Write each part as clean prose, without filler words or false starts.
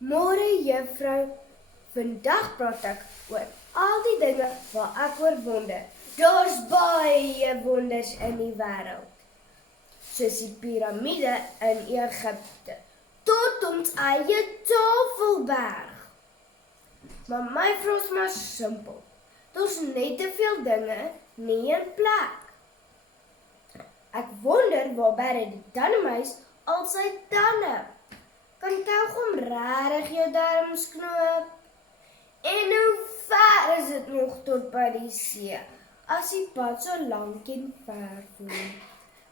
Môre juffrou, vandag praat ek oor al die dinge waar ek oor wonder. Daar's baie wonders in die wêreld, soos die piramide in Egipte, tot ons eie Tafelberg. Maar my vraag is maar simpel. Daar's net te veel dinge nie in plek. Ek wonder waar berei die tandemuis al sy tande. Kan kauwgom regtig jou darmes knoop? En hoe ver is dit nog tot by die see, as die pad so lank en ver voel?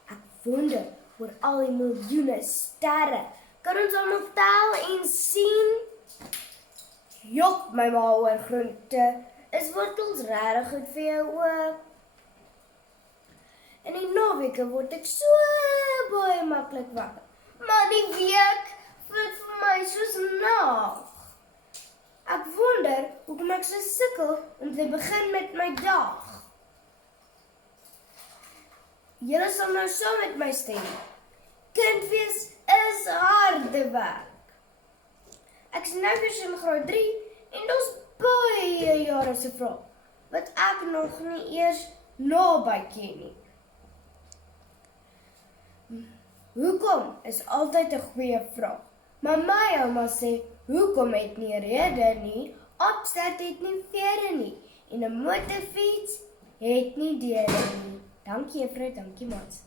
Ek wonder oor al die miljoene sterre. Kan ons almal tel en sien? Jop, my ma oor groente. Is wortels regtig goed vir jou oë? In die naweke word ek so baie maklik wakker. Maar die week voel vir my soos nag. Ek wonder hoekom ek so sukkel om te begin met my dag. Julle sal nou saam met my stem. Kindwees is harde werk. Ek is nou in graad 3 en daar's baie jare se vrae wat ek nog nie eers naby ken nie. Hoekom is altyd 'n goeie vraag. Maar my ouma sê, hoekom het nie rede nie, opset het nie vere nie, en 'n motorfiets het nie deure nie. Dankie juffrou, dankie maats.